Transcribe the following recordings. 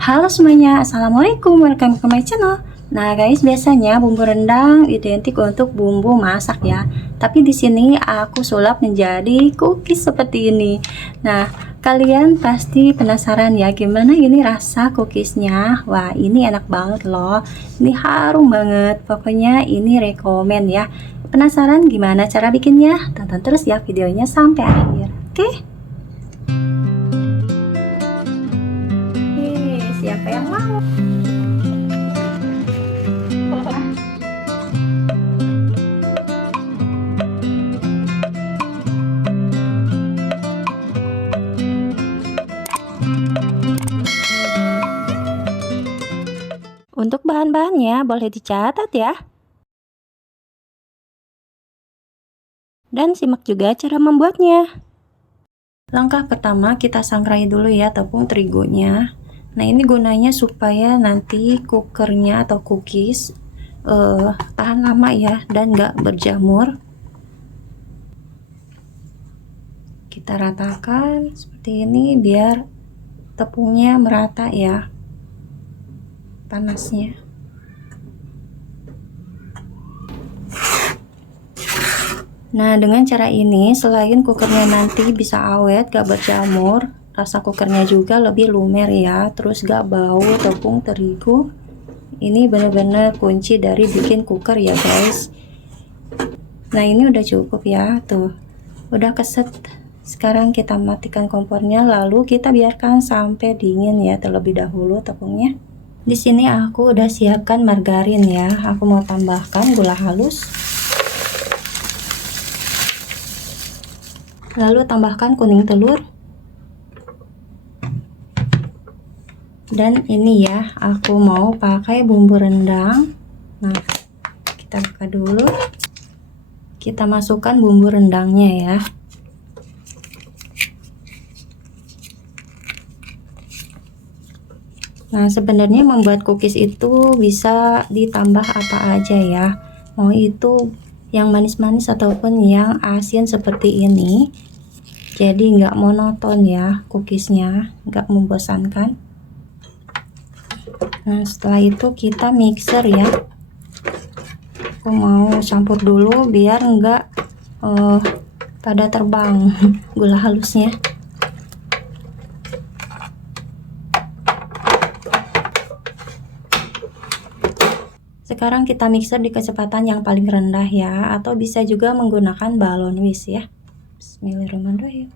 Halo semuanya, assalamualaikum, welcome to my channel. Nah guys, biasanya bumbu rendang identik untuk bumbu masak ya. Tapi di sini aku sulap menjadi cookies seperti ini. Nah, kalian pasti penasaran ya gimana ini rasa cookiesnya. Wah, ini enak banget loh. Ini harum banget. Pokoknya ini rekomen ya. Penasaran gimana cara bikinnya? Tonton terus ya videonya sampai akhir. Oke? Siapa yang mau? Untuk bahan-bahannya boleh dicatat ya. Dan simak juga cara membuatnya. Langkah pertama kita sangrai dulu ya tepung terigunya. Nah ini gunanya supaya nanti cookernya atau cookies tahan lama ya dan gak berjamur. Kita ratakan seperti ini biar tepungnya merata ya panasnya. Nah dengan cara ini selain cookernya nanti bisa awet gak berjamur, rasa cookernya juga lebih lumer ya, terus gak bau tepung terigu. Ini bener-bener kunci dari bikin cooker ya guys. Nah ini udah cukup ya, tuh udah keset. Sekarang kita matikan kompornya, lalu kita biarkan sampai dingin ya terlebih dahulu tepungnya. Di sini aku udah siapkan margarin ya, aku mau tambahkan gula halus. Lalu tambahkan kuning telur. Dan ini ya, aku mau pakai bumbu rendang. Nah, kita buka dulu. Kita masukkan bumbu rendangnya ya. Nah, sebenarnya membuat cookies itu bisa ditambah apa aja ya. Mau itu yang manis-manis ataupun yang asin seperti ini. Jadi nggak monoton ya cookiesnya, nggak membosankan. Nah setelah itu kita mixer ya. Aku mau campur dulu biar nggak pada terbang gula halusnya. Sekarang kita mixer di kecepatan yang paling rendah ya, atau bisa juga menggunakan balon whisk ya. Bismillahirrahmanirrahim.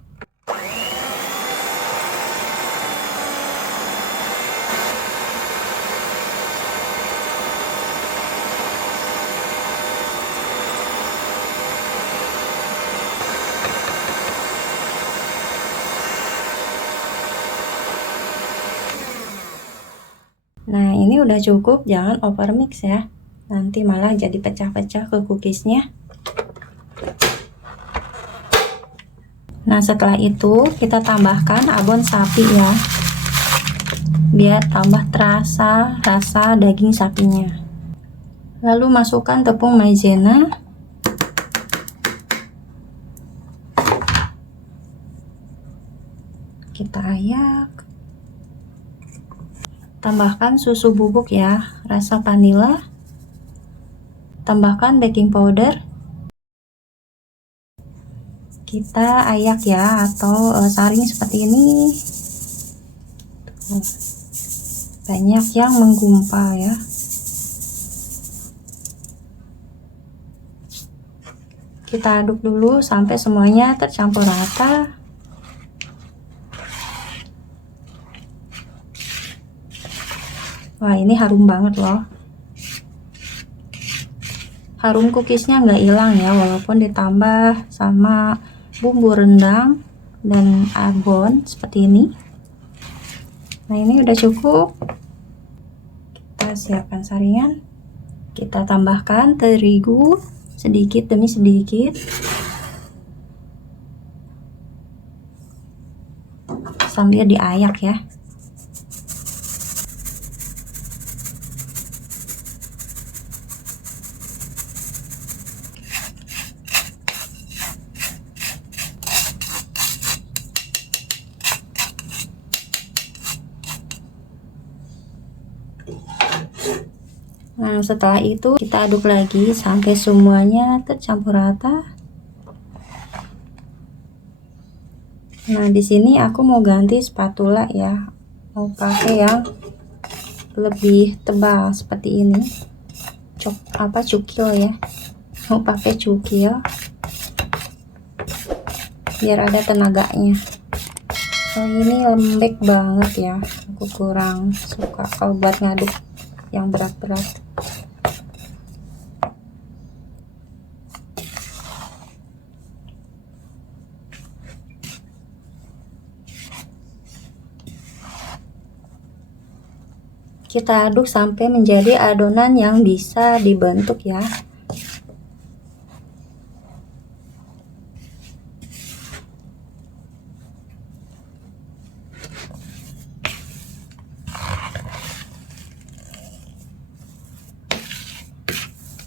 Nah ini udah cukup, jangan over mix ya, nanti malah jadi pecah-pecah ke cookiesnya. Nah setelah itu kita tambahkan abon sapi ya, biar tambah terasa rasa daging sapinya. Lalu masukkan tepung maizena. Kita ayak. Tambahkan susu bubuk ya, rasa vanila. Tambahkan baking powder. Kita ayak ya, atau saring seperti ini. Tuh, banyak yang menggumpal ya. Kita aduk dulu sampai semuanya tercampur rata. Wah ini harum banget loh. Harum cookiesnya nggak hilang ya, walaupun ditambah sama bumbu rendang dan abon seperti ini. Nah ini udah cukup. Kita siapkan saringan. Kita tambahkan terigu sedikit demi sedikit. Sambil diayak ya. Nah, setelah itu kita aduk lagi sampai semuanya tercampur rata. Nah, di sini aku mau ganti spatula ya. Mau pakai yang lebih tebal seperti ini. Cukil ya. Mau pakai cukil biar ada tenaganya. Oh, ini lembek banget ya. Aku kurang suka kalau buat ngaduk yang berat-berat. Kita aduk sampai menjadi adonan yang bisa dibentuk ya.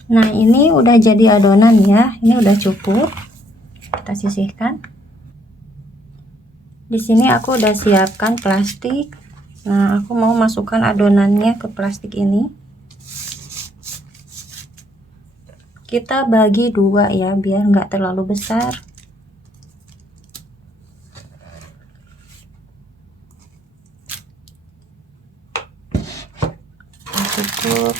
Nah, ini udah jadi adonan ya. Ini udah cukup. Kita sisihkan. Di sini aku udah siapkan plastik. Nah, aku mau masukkan adonannya ke plastik ini. Kita bagi dua ya, biar nggak terlalu besar. Cukup.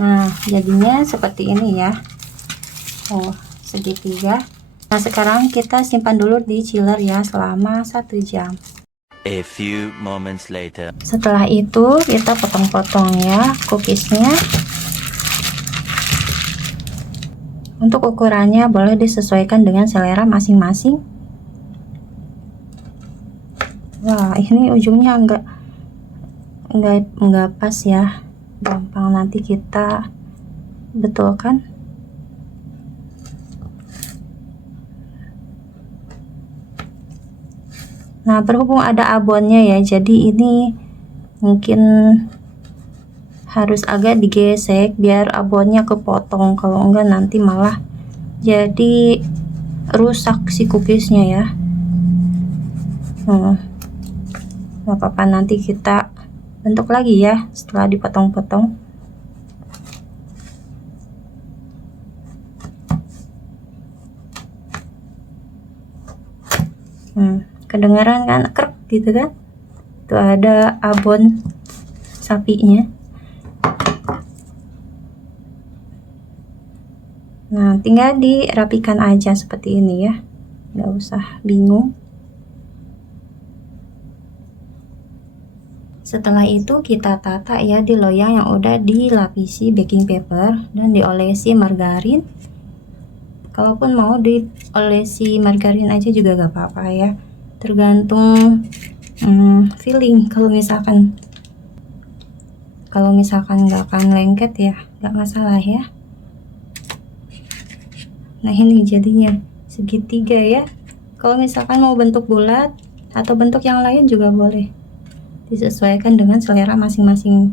Nah, jadinya seperti ini ya. Oh, segitiga. Nah, sekarang kita simpan dulu di chiller ya selama 1 jam. A few moments later. Setelah itu kita potong-potong ya cookiesnya. Untuk ukurannya boleh disesuaikan dengan selera masing-masing. Wah, ini ujungnya enggak pas ya. Gampang nanti kita betulkan. Nah, berhubung ada abonnya ya, jadi ini mungkin harus agak digesek biar abonnya kepotong. Kalau enggak nanti malah jadi rusak si cookiesnya ya. Nggak apa-apa, nanti kita bentuk lagi ya setelah dipotong-potong. Kedengaran kan krek gitu kan? Itu ada abon sapinya. Nah, tinggal dirapikan aja seperti ini ya, nggak usah bingung. Setelah itu kita tata ya di loyang yang udah dilapisi baking paper dan diolesi margarin. Kalaupun mau diolesi margarin aja juga gak apa-apa ya, tergantung feeling. Kalau misalkan nggak akan lengket ya nggak masalah ya. Nah, ini jadinya segitiga ya. Kalau misalkan mau bentuk bulat atau bentuk yang lain juga boleh, disesuaikan dengan selera masing-masing.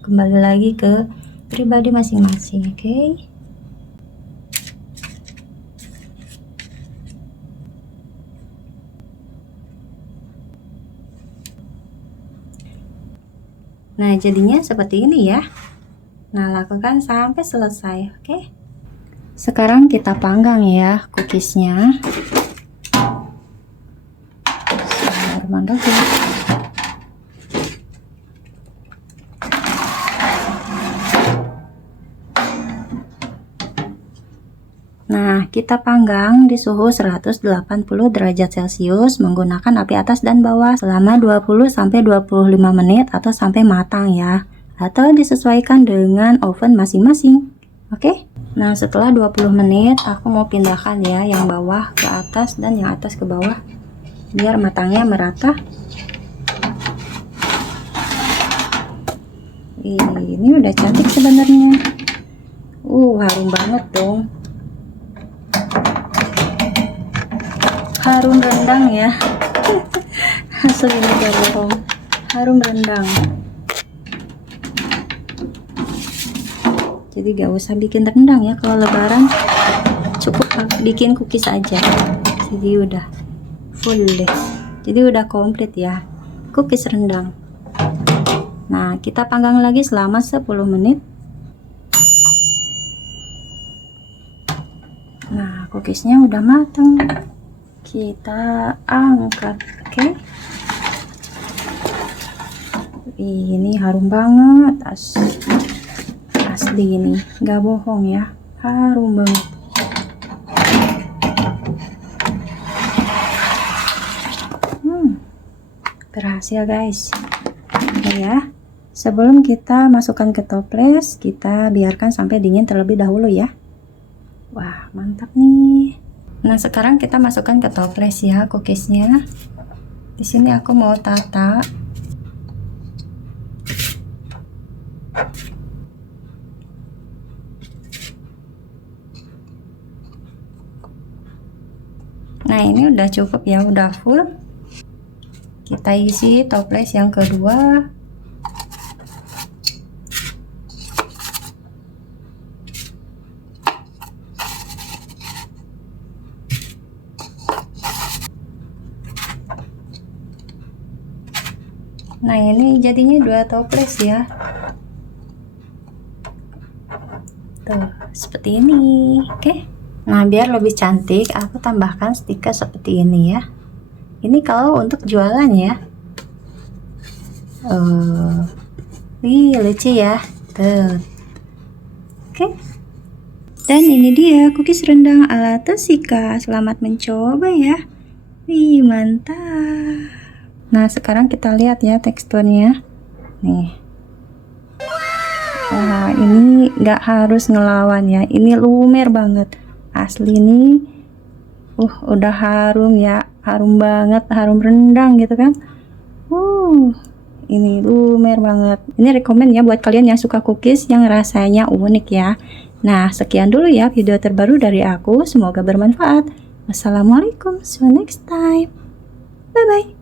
Kembali lagi ke pribadi masing-masing. Oke. Nah, jadinya seperti ini ya. Nah, lakukan sampai selesai. Oke. Sekarang kita panggang ya cookiesnya. Bismillahirrahmanirrahim. Nah, kita panggang di suhu 180 derajat Celcius menggunakan api atas dan bawah selama 20-25 menit atau sampai matang ya. Atau disesuaikan dengan oven masing-masing. Oke? Nah, setelah 20 menit aku mau pindahkan ya yang bawah ke atas dan yang atas ke bawah biar matangnya merata. Ini udah cantik sebenarnya. Harum banget dong. Harum rendang ya. Asli ini gak bohong. Harum rendang. Jadi gak usah bikin rendang ya kalau lebaran. Cukup bikin cookies aja. Jadi udah full deh. Jadi udah komplit ya. Cookies rendang. Nah, kita panggang lagi selama 10 menit. Nah, cookiesnya udah matang. Kita angkat, oke? Ini harum banget, asli ini, nggak bohong ya, harum banget. Berhasil guys. Ya, sebelum kita masukkan ke toples, kita biarkan sampai dingin terlebih dahulu ya. Wah, mantap nih. Nah, sekarang kita masukkan ke toples ya cookiesnya. Di sini aku mau tata. Nah, ini udah cukup ya, udah full. Kita isi toples yang kedua. Nah, ini jadinya 2 toples ya. Tuh, seperti ini. Oke. Nah, biar lebih cantik, aku tambahkan stiker seperti ini ya. Ini kalau untuk jualan ya. Lucu ya. Tuh. Oke. Dan ini dia cookies rendang ala Tosika. Selamat mencoba ya. Mantap. Nah, sekarang kita lihat ya teksturnya. Nih. Nah, ini nggak harus ngelawan ya. Ini lumer banget. Asli nih. Udah harum ya. Harum banget, harum rendang gitu kan. Ini lumer banget. Ini rekomen ya buat kalian yang suka cookies yang rasanya unik ya. Nah, sekian dulu ya video terbaru dari aku. Semoga bermanfaat. Wassalamualaikum. See you next time. Bye-bye.